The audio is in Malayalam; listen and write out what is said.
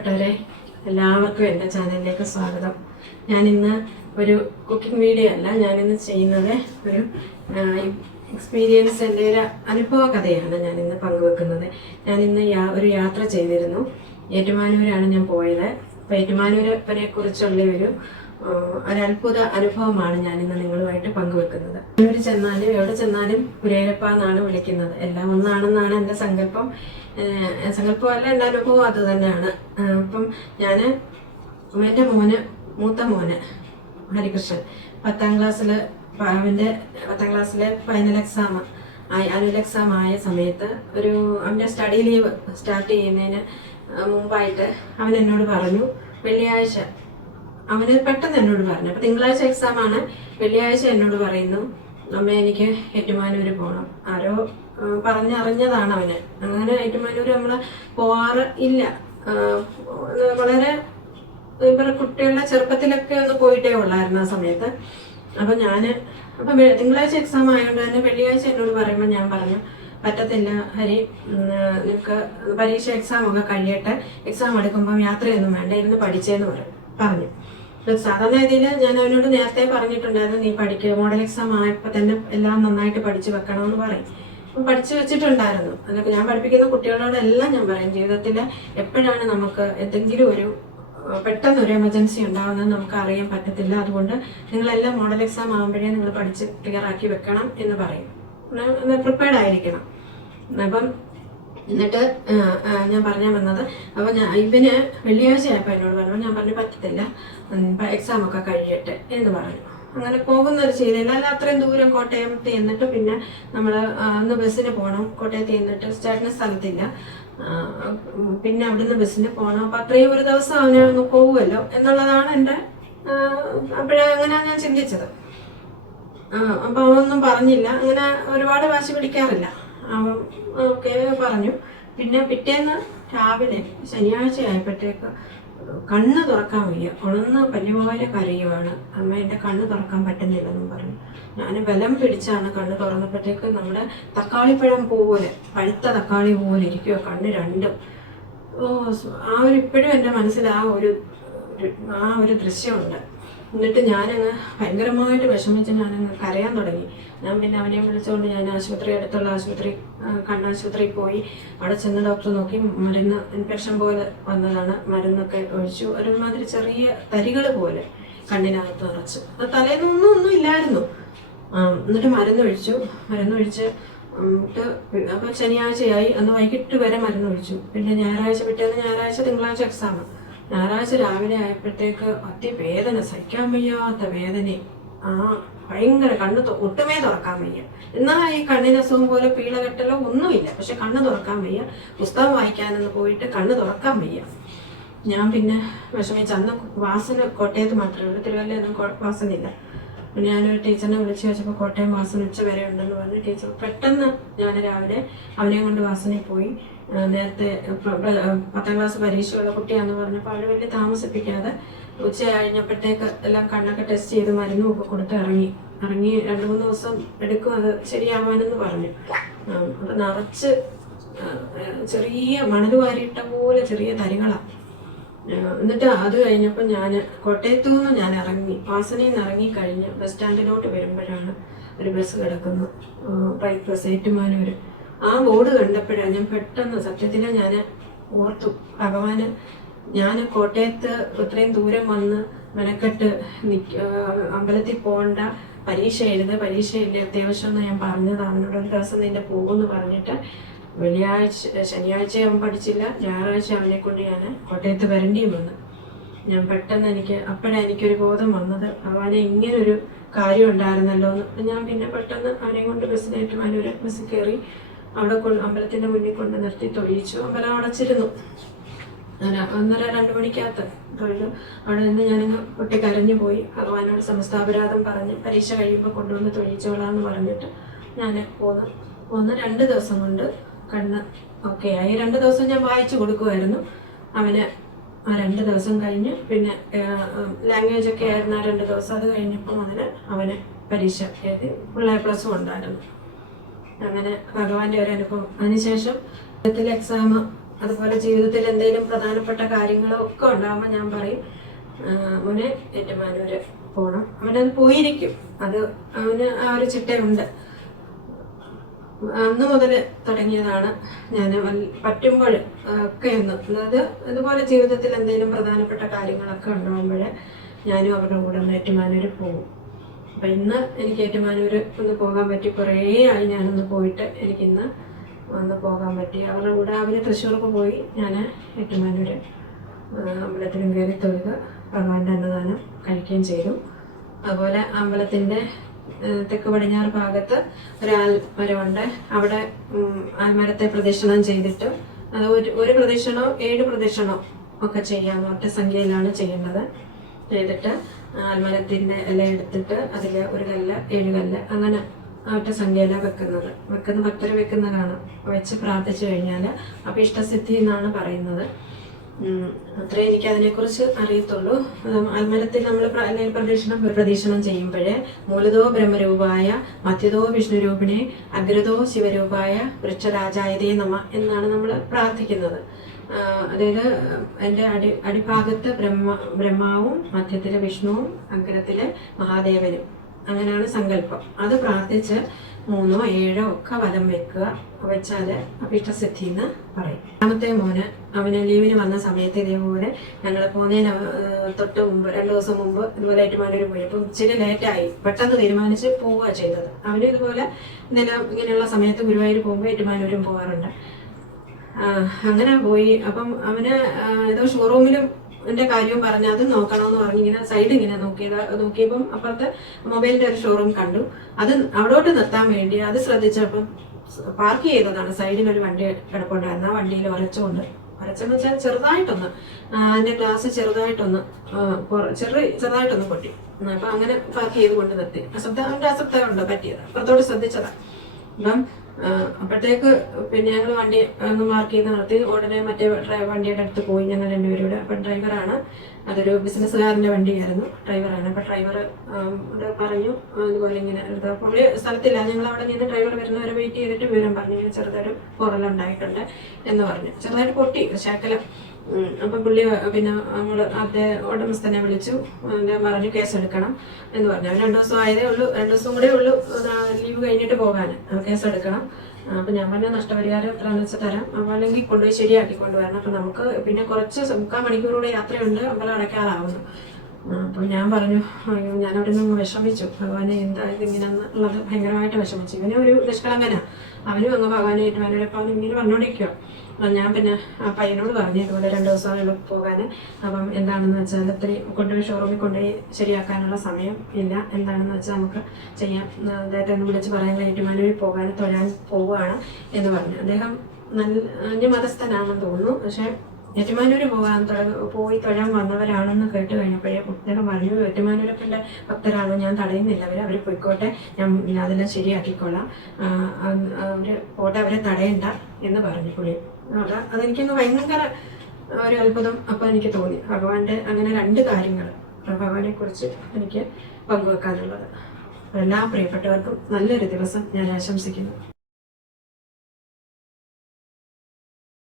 പ്രിയപ്പെട്ടവരെ, എല്ലാവർക്കും എൻ്റെ ചാനലിലേക്ക് സ്വാഗതം. ഞാനിന്ന് ഒരു കുക്കിംഗ് വീഡിയോ അല്ല, ഞാനിന്ന് ചെയ്യുന്നത് ഒരു എക്സ്പീരിയൻസ്, എൻ്റെ ഒരു അനുഭവ കഥയാണ് ഞാനിന്ന് പങ്കുവെക്കുന്നത്. ഞാനിന്ന് ഒരു യാത്ര ചെയ്തിരുന്നു. ഏറ്റുമാനൂരാണ് ഞാൻ പോയത്. അപ്പോൾ ഏറ്റുമാനൂരിനെ കുറിച്ചുള്ള ഒരു അത്ഭുത അനുഭവമാണ് ഞാനിന്ന് നിങ്ങളുമായിട്ട് പങ്കുവെക്കുന്നത്. എവിടെ ചെന്നാലും ഗുരുവായൂരപ്പ എന്നാണ് വിളിക്കുന്നത്. എല്ലാം ഒന്നാണെന്നാണ് എൻ്റെ സങ്കല്പം. സങ്കല്പമല്ല, എൻ്റെ അനുഭവം അത് തന്നെയാണ്. അപ്പം ഞാൻ എൻ്റെ മൂത്ത മോന് ഹരികൃഷ്ണൻ 10ാം ക്ലാസ്സിലെ ഫൈനൽ എക്സാം ആനുവൽ എക്സാം ആയ സമയത്ത് അവൻ്റെ സ്റ്റഡി ലീവ് സ്റ്റാർട്ട് ചെയ്യുന്നതിന് മുമ്പായിട്ട് അവൻ എന്നോട് പറഞ്ഞു, വെള്ളിയാഴ്ച അവന് പെട്ടെന്ന് എന്നോട് പറഞ്ഞു. അപ്പം തിങ്കളാഴ്ച എക്സാമാണ്, വെള്ളിയാഴ്ച എന്നോട് പറയുന്നു, അമ്മ എനിക്ക് ഏറ്റുമാനൂര് പോകണം. ആരോ പറഞ്ഞറിഞ്ഞതാണ് അവന്. അങ്ങനെ ഏറ്റുമാനൂര് നമ്മൾ പോവാറ് ഇല്ല. വളരെ ഇവരുടെ കുട്ടികളുടെ ചെറുപ്പത്തിലൊക്കെ ഒന്ന് പോയിട്ടേ ഉള്ളായിരുന്നു ആ സമയത്ത്. അപ്പം തിങ്കളാഴ്ച എക്സാം ആയതുകൊണ്ട് തന്നെ വെള്ളിയാഴ്ച എന്നോട് പറയുമ്പോൾ ഞാൻ പറഞ്ഞു, പറ്റത്തില്ല ഹരി, നിനക്ക് പരീക്ഷ എക്സാം ഒക്കെ കഴിയട്ടെ, എക്സാം എടുക്കുമ്പം യാത്രയൊന്നും വേണ്ട, ഇരുന്ന് പഠിച്ചേന്ന് പറഞ്ഞു. സാധാരണ രീതിയിൽ ഞാൻ അവനോട് നേരത്തെ പറഞ്ഞിട്ടുണ്ടായിരുന്നു, നീ പഠിക്കുക, മോഡൽ എക്സാം ആയപ്പോൾ തന്നെ എല്ലാം നന്നായിട്ട് പഠിച്ചു വെക്കണമെന്ന് പറയും. അപ്പം പഠിച്ചു വെച്ചിട്ടുണ്ടായിരുന്നു. അതൊക്കെ ഞാൻ പഠിപ്പിക്കുന്ന കുട്ടികളോടെല്ലാം ഞാൻ പറയും, ജീവിതത്തിൽ എപ്പോഴാണ് നമുക്ക് എന്തെങ്കിലും പെട്ടെന്നൊരു എമർജൻസി ഉണ്ടാകുന്നത് നമുക്ക് അറിയാൻ പറ്റത്തില്ല. അതുകൊണ്ട് നിങ്ങളെല്ലാം മോഡൽ എക്സാം ആകുമ്പോഴേ നിങ്ങൾ പഠിച്ച് ക്ലിയറാക്കി വെക്കണം എന്ന് പറയും. പ്രിപ്പയർഡ് ആയിരിക്കണം. അപ്പം എന്നിട്ട് ഞാൻ പറഞ്ഞാൽ വന്നത്, അപ്പോൾ ഇവന് വെള്ളിയാഴ്ച ആയപ്പോൾ എന്നോട് പറഞ്ഞു, ഞാൻ പറഞ്ഞു പറ്റത്തില്ല, എക്സാം ഒക്കെ കഴിയട്ടെ എന്ന് പറഞ്ഞു. അങ്ങനെ പോകുന്നൊരു ശീലമില്ല. അല്ല, അത്രയും ദൂരം കോട്ടയത്ത് എന്നിട്ട് പിന്നെ നമ്മൾ അന്ന് ബസ്സിന് പോകണം. കോട്ടയത്ത് എന്നിട്ട് ചേട്ടന് സ്ഥലത്തില്ല, പിന്നെ അവിടുന്ന് ബസ്സിന് പോകണം. അപ്പം അത്രയും ഒരു ദിവസം അവന് പോകുമല്ലോ എന്നുള്ളതാണ് എൻ്റെ അങ്ങനെയാണ് ഞാൻ ചിന്തിച്ചത്. അപ്പം അവനൊന്നും പറഞ്ഞില്ല. അങ്ങനെ ഒരുപാട് വാശി പിടിക്കാറില്ല. ഓക്കെ പറഞ്ഞു. പിന്നെ പിറ്റേന്ന് രാവിലെ ശനിയാഴ്ച ആയപ്പോഴത്തേക്ക് കണ്ണ് തുറക്കാൻ വയ്യ, ഉണന്ന് പല്ലുപോലെ കരയുവാണ്. അമ്മ എൻ്റെ കണ്ണ് തുറക്കാൻ പറ്റുന്നില്ലെന്നും പറഞ്ഞു. ഞാൻ ബലം പിടിച്ചാണ് കണ്ണ് തുറന്നപ്പോഴത്തേക്ക് നമ്മുടെ തക്കാളിപ്പഴം പോലെ, പഴുത്ത തക്കാളി പോലെ ഇരിക്കുക കണ്ണ് രണ്ടും. ഇപ്പോഴും എൻ്റെ മനസ്സിൽ ആ ഒരു ദൃശ്യമുണ്ട്. എന്നിട്ട് ഞാനങ്ങ് ഭയങ്കരമായിട്ട് വിഷമിച്ച് ഞാനങ്ങ് കരയാൻ തുടങ്ങി. ഞാൻ പിന്നെ അവനെ വിളിച്ചുകൊണ്ട് ഞാൻ അടുത്തുള്ള കണ്ണാശുപത്രിയിൽ പോയി. അവിടെ ചെന്ന് ഡോക്ടർ നോക്കി, മരുന്ന് ഇൻഫെക്ഷൻ പോലെ വന്നതാണ്, മരുന്നൊക്കെ ഒഴിച്ചു. ഒരുമാതിരി ചെറിയ തരികൾ പോലെ കണ്ണിനകത്ത് നിറച്ചു. അത് തലേന്നൊന്നും ഇല്ലായിരുന്നു. എന്നിട്ട് മരുന്നൊഴിച്ച് അപ്പം ശനിയാഴ്ചയായി. അന്ന് വൈകിട്ട് വരെ മരുന്നൊഴിച്ചു. പിന്നെ ഞായറാഴ്ച തിങ്കളാഴ്ച എക്സാം. ഞായറാഴ്ച രാവിലെ ആയപ്പോഴത്തേക്ക് അതിവേദന, സഹിക്കാൻ വയ്യാത്ത വേദനയും ഭയങ്കര കണ്ണ് ഒട്ടുമേ തുറക്കാൻ വയ്യ. എന്നാൽ ഈ കണ്ണിന് അസുഖം പോലെ പീളകെട്ടലോ ഒന്നുമില്ല, പക്ഷെ കണ്ണ് തുറക്കാൻ വയ്യ. പുസ്തകം വായിക്കാനെന്ന് പോയിട്ട് കണ്ണ് തുറക്കാൻ വയ്യ. ഞാൻ പിന്നെ വിഷമിച്ച്, അന്ന് വാസന കോട്ടയത്ത് മാത്രമേ ഉള്ളൂ, തിരുവല്ലയൊന്നും വാസനില്ല. പിന്നെ ഞാനൊരു ടീച്ചറിനെ വിളിച്ചു ചോദിച്ചപ്പോൾ കോട്ടയം വാസന ഉച്ച വരെ ഉണ്ടെന്ന് പറഞ്ഞ് ടീച്ചർ പെട്ടെന്ന് ഞാൻ രാവിലെ അവനെയും കൊണ്ട് വാസനയിൽ പോയി. നേരത്തെ 10ാം ക്ലാസ് പരീക്ഷയുള്ള കുട്ടിയാണെന്ന് പറഞ്ഞപ്പോൾ അവൾ വലിയ താമസിപ്പിക്കാതെ ഉച്ച കഴിഞ്ഞപ്പോഴത്തേക്ക് എല്ലാം കണ്ണൊക്കെ ടെസ്റ്റ് ചെയ്ത് മരുന്നും ഒക്കെ കൊടുത്ത് ഇറങ്ങി 2-3 ദിവസം എടുക്കും അത് ശരിയാവാനെന്ന് പറഞ്ഞു. അത് നിറച്ച് ചെറിയ മണൽ വാരിയിട്ട പോലെ ചെറിയ തരികളാണ്. എന്നിട്ട് അത് കഴിഞ്ഞപ്പോൾ ഞാൻ കോട്ടയത്തു നിന്ന് ഞാൻ വാസനയിൽ നിന്ന് ഇറങ്ങിക്കഴിഞ്ഞ് ബസ് സ്റ്റാൻഡിലോട്ട് വരുമ്പോഴാണ് ഒരു ബസ് കിടക്കുന്നു, റൈറ്റ് ബസ് ഏറ്റുമാനൂര്. ആ ബോർഡ് കണ്ടപ്പോഴാണ് ഞാൻ പെട്ടെന്ന് സത്യത്തിൽ ഞാൻ ഓർത്തു, ഭഗവാന്, ഞാൻ കോട്ടയത്ത് ഇത്രയും ദൂരം വന്ന് മെനക്കെട്ട് അമ്പലത്തിൽ പോകണ്ട, പരീക്ഷയില്ല അത്യാവശ്യം എന്ന് ഞാൻ പറഞ്ഞത് അവനോട്. ഒരു ദിവസം നിന്റെ പോകുമെന്ന് പറഞ്ഞിട്ട് ശനിയാഴ്ച അവൻ പഠിച്ചില്ല, ഞായറാഴ്ച അവനെ കൊണ്ട് ഞാൻ കോട്ടയത്ത് വരേണ്ടിയും വന്നു. ഞാൻ പെട്ടെന്ന് അപ്പോഴാണ് എനിക്കൊരു ബോധം വന്നത്, ഭഗവാനെ ഇങ്ങനൊരു കാര്യം ഉണ്ടായിരുന്നല്ലോ എന്ന്. ഞാൻ പിന്നെ പെട്ടെന്ന് അവനെ കൊണ്ട് ഏറ്റുമാനൂര് ബസ്സിൽ കയറി. അവിടെ അമ്പലത്തിൻ്റെ മുന്നിൽ കൊണ്ട് നിർത്തി തൊഴിച്ചു. അമ്പലം അടച്ചിരുന്നു. 1:30-2 മണിക്കകത്ത് തൊഴിൽ. അവിടെ നിന്ന് ഞാനങ്ങ് പൊട്ടിക്കരഞ്ഞു പോയി. ഭഗവാനോട് സമസ്താപരാധം പറഞ്ഞ് പരീക്ഷ കഴിയുമ്പോൾ കൊണ്ടുവന്ന് തൊഴിച്ചോളാന്ന് പറഞ്ഞിട്ട് ഞാൻ പോന്ന് 2 ദിവസം കൊണ്ട് കണ്ണ് ഓക്കെ ആയി. 2 ദിവസം ഞാൻ വായിച്ചു കൊടുക്കുമായിരുന്നു അവന്. ആ 2 ദിവസം കഴിഞ്ഞ് പിന്നെ ലാംഗ്വേജ് ഒക്കെ ആയിരുന്നു ആ 2 ദിവസം. അത് കഴിഞ്ഞപ്പോൾ മുതൽ അവന് പരീക്ഷ എഴുതി ++ ഉണ്ടായിരുന്നു. അങ്ങനെ ഭഗവാന്റെ ഒരു അനുഭവം. അതിനുശേഷം എക്സാം അതുപോലെ ജീവിതത്തിൽ എന്തെങ്കിലും പ്രധാനപ്പെട്ട കാര്യങ്ങളോ ഒക്കെ ഉണ്ടാകുമ്പോൾ ഞാൻ പറയും മോനെ ഏറ്റുമാനൂര് പോകണം. അവനത് പോയിരിക്കും. അത് അവന് ആ ഒരു ചിട്ടയുണ്ട്. അന്ന് മുതൽ തുടങ്ങിയതാണ്. ഞാൻ പറ്റുമ്പോൾ ഒക്കെ ഒന്ന്, അതായത് ഇതുപോലെ ജീവിതത്തിൽ എന്തെങ്കിലും പ്രധാനപ്പെട്ട കാര്യങ്ങളൊക്കെ ഉണ്ടാകുമ്പോൾ ഞാനും അവരുടെ കൂടെ ഒന്ന് ഏറ്റുമാനൂര് പോകും. അപ്പം ഇന്ന് എനിക്ക് ഏറ്റുമാനൂര് ഒന്ന് പോകാൻ പറ്റി. കുറേ ആയി ഞാനൊന്ന് പോയിട്ട് എനിക്കിന്ന് ഒന്ന് പോകാൻ പറ്റി. അവരുടെ കൂടെ അവർ തൃശ്ശൂർക്ക് പോയി. ഞാൻ ഏറ്റുമാനൂര് അമ്പലത്തിലും കയറി തൊഴുത് ഭഗവാന്റെ അന്നദാനം കഴിക്കുകയും ചെയ്തു. അതുപോലെ അമ്പലത്തിൻ്റെ തെക്ക് പടിഞ്ഞാറ് ഭാഗത്ത് ഒരു ആൽമരമുണ്ട്. അവിടെ ആൽമരത്തെ പ്രദക്ഷിണം ചെയ്തിട്ട് അത് ഒരു പ്രദക്ഷിണോ 7 പ്രദക്ഷിണോ ഒക്കെ ചെയ്യാം. ഒറ്റ സംഖ്യയിലാണ് ചെയ്യേണ്ടത്. ചെയ്തിട്ട് ആൽമരത്തിൻ്റെ ഇല എടുത്തിട്ട് അതിൽ ഒരു കല്ല് 7 കല്ല് അങ്ങനെ ഒറ്റ സംഖ്യയിലാണ് വെക്കുന്ന ഭക്തർ വെക്കുന്നതാണ്. വെച്ച് പ്രാർത്ഥിച്ചു കഴിഞ്ഞാൽ അപ്പം ഇഷ്ടസിദ്ധി എന്നാണ് പറയുന്നത്. അത്രേ എനിക്ക് അതിനെക്കുറിച്ച് അറിയത്തുള്ളൂ. ആൽമരത്തിൽ നമ്മൾ പ്രദക്ഷിണം ചെയ്യുമ്പോഴേ മൂലതോ ബ്രഹ്മരൂപായ മധ്യതോ വിഷ്ണുരൂപിണെ അഗ്രതോ ശിവരൂപായ വൃക്ഷരാജായതേ നമ എന്നാണ് നമ്മൾ പ്രാർത്ഥിക്കുന്നത്. അതായത് എൻ്റെ അടിഭാഗത്ത് ബ്രഹ്മാവും മധ്യത്തിലെ വിഷ്ണുവും അഗ്രത്തിലെ മഹാദേവനും, അങ്ങനെയാണ് സങ്കല്പം. അത് പ്രാർത്ഥിച്ച് 3 7 ഒക്കെ വലം വെച്ചാൽ അഭിഷ്ടസിദ്ധി എന്ന് പറയും. രണ്ടാമത്തെ മോന് അവന് ലീവിന് വന്ന സമയത്ത് ഇതേപോലെ ഞങ്ങൾ പോകുന്നതിന് തൊട്ട് മുമ്പ് 2 ദിവസം മുമ്പ് ഇതുപോലെ ഏറ്റുമാനൂര് പോയി. അപ്പം ഇച്ചിരി ലേറ്റായി, പെട്ടെന്ന് തീരുമാനിച്ച് പോവുക ചെയ്തത്. അവന് ഇതുപോലെ ഇങ്ങനെയുള്ള സമയത്ത് ഗുരുവായൂർ പോകുമ്പോൾ ഏറ്റുമാനൂരും പോകാറുണ്ട്. അങ്ങനെ പോയി. അപ്പം അവന് ഏതോ ഷോറൂമിലും എൻ്റെ കാര്യവും പറഞ്ഞ് അത് നോക്കണമെന്ന് പറഞ്ഞ് ഇങ്ങനെ സൈഡ് ഇങ്ങനെ നോക്കിയപ്പം അപ്പുറത്ത് മൊബൈലിൻ്റെ ഒരു ഷോറൂം കണ്ടു. അത് അവിടോട്ട് നിർത്താൻ വേണ്ടി അത് ശ്രദ്ധിച്ചപ്പം പാർക്ക് ചെയ്തതാണ്. സൈഡിലൊരു വണ്ടി കിടപ്പുണ്ടായിരുന്നു. ആ വണ്ടിയിൽ ഉരച്ചെന്ന് വെച്ചാൽ ചെറുതായിട്ടൊന്ന് അതിൻ്റെ ഗ്ലാസ് ചെറുതായിട്ടൊന്ന് പൊട്ടി. അപ്പം അങ്ങനെ പാർക്ക് ചെയ്ത് കൊണ്ട് നിർത്തി. അവൻ്റെ അശ്രദ്ധ ഉണ്ടോ പറ്റിയത്, അപ്പുറത്തോട്ട് ശ്രദ്ധിച്ചതാണ്. അപ്പം അപ്പോഴത്തേക്ക് പിന്നെ ഞങ്ങൾ വണ്ടി അങ്ങ് മാർക്ക് ചെയ്ത് നിർത്തി. ഉടനെ മറ്റേ വണ്ടിയുടെ അടുത്ത് പോയി ഞങ്ങൾ 2 പേരും കൂടെ. അപ്പം ഡ്രൈവറാണ്, അതൊരു ബിസിനസ്സുകാരൻ്റെ വണ്ടിയായിരുന്നു. ഡ്രൈവറാണ്. അപ്പം ഡ്രൈവർ പറഞ്ഞു ഇതുപോലെ ഇങ്ങനെ പുള്ളി സ്ഥലത്തില്ല. ഞങ്ങൾ അവിടെ നിന്ന് ഡ്രൈവർ വരുന്നവരെ വെയിറ്റ് ചെയ്തിട്ട് വിവരം പറഞ്ഞു ഇങ്ങനെ ചെറുതൊരു പുറലുണ്ടായിട്ടുണ്ട് എന്ന് പറഞ്ഞു. ചെറുതായിട്ട് പൊട്ടി ശകലം. അപ്പം പുള്ളി പിന്നെ നമ്മൾ അതേ ഉടമസ്ഥനെ വിളിച്ചു. പറഞ്ഞു കേസെടുക്കണം എന്ന് പറഞ്ഞു. 2 ദിവസം ആയതേ ഉള്ളൂ, 2 ദിവസം കൂടെ ഉള്ളൂ ലീവ് കഴിഞ്ഞിട്ട് പോകാൻ. കേസെടുക്കണം. അപ്പം ഞാൻ പറഞ്ഞ നഷ്ടപരിഹാരം എത്രയാണെന്ന് വെച്ചാൽ തരാം, അപ്പോൾ അല്ലെങ്കിൽ കൊണ്ടുപോയി ശരിയാക്കി കൊണ്ടുവരണം. അപ്പം നമുക്ക് പിന്നെ കുറച്ച് 3/4 മണിക്കൂറൂടെ യാത്രയുണ്ട്, അമ്പലം അടയ്ക്കാറാവുന്നു. അപ്പം ഞാൻ പറഞ്ഞു അയ്യോ, ഞാനവിടെ നിന്ന് വിഷമിച്ചു. ഭഗവാനെ എന്താ ഇതിങ്ങനെന്നുള്ളത് ഭയങ്കരമായിട്ട് വിഷമിച്ചു. ഇവനെ ഒരു നിഷ്കളങ്കനാ, അവനും അങ്ങ് ഭഗവാനെ ഏറ്റുമാനൂരപ്പം ഇങ്ങനെ പറഞ്ഞുകൊണ്ടിരിക്കുക. ഞാൻ പിന്നെ പയ്യനോട് പറഞ്ഞു ഇതുപോലെ 2 ദിവസമായുള്ളൂ പോകാൻ. അപ്പം എന്താണെന്ന് വെച്ചാൽ കൊണ്ടുപോയി ഷോറൂമിൽ കൊണ്ടുപോയി ശരിയാക്കാനുള്ള സമയം ഇല്ല, എന്താണെന്ന് വെച്ചാൽ നമുക്ക് ചെയ്യാം. അദ്ദേഹത്തെ ഒന്ന് വിളിച്ച് പറയാൻ ഏറ്റുമാനൂരിൽ പോകാൻ തൊഴാൻ പോവുകയാണ് എന്ന് പറഞ്ഞു. അദ്ദേഹം നല്ല അന്യമതസ്ഥനാണെന്ന് തോന്നുന്നു. പക്ഷേ ഏറ്റുമാനൂര് പോയി തൊഴാൻ വന്നവരാണെന്ന് കേട്ട് കഴിഞ്ഞപ്പോഴേ അദ്ദേഹം പറഞ്ഞു ഏറ്റുമാനൂരപ്പൻ്റെ ഭക്തരാണോ, ഞാൻ തടയുന്നില്ല, അവർ പോയിക്കോട്ടെ, ഞാൻ അതെല്ലാം ശരിയാക്കിക്കൊള്ളാം, അവർ പോട്ടെ, അവരെ തടയണ്ട എന്ന് പറഞ്ഞു പുള്ളി. അതെനിക്കൊന്ന് ഭയങ്കര ഒരു അത്ഭുതം അപ്പം എനിക്ക് തോന്നി. ഭഗവാന്റെ അങ്ങനെ 2 കാര്യങ്ങൾ ഭഗവാനെ കുറിച്ച് എനിക്ക് പങ്കുവെക്കാനുള്ളത്. എല്ലാ പ്രിയപ്പെട്ടവർക്കും നല്ലൊരു ദിവസം ഞാൻ ആശംസിക്കുന്നു.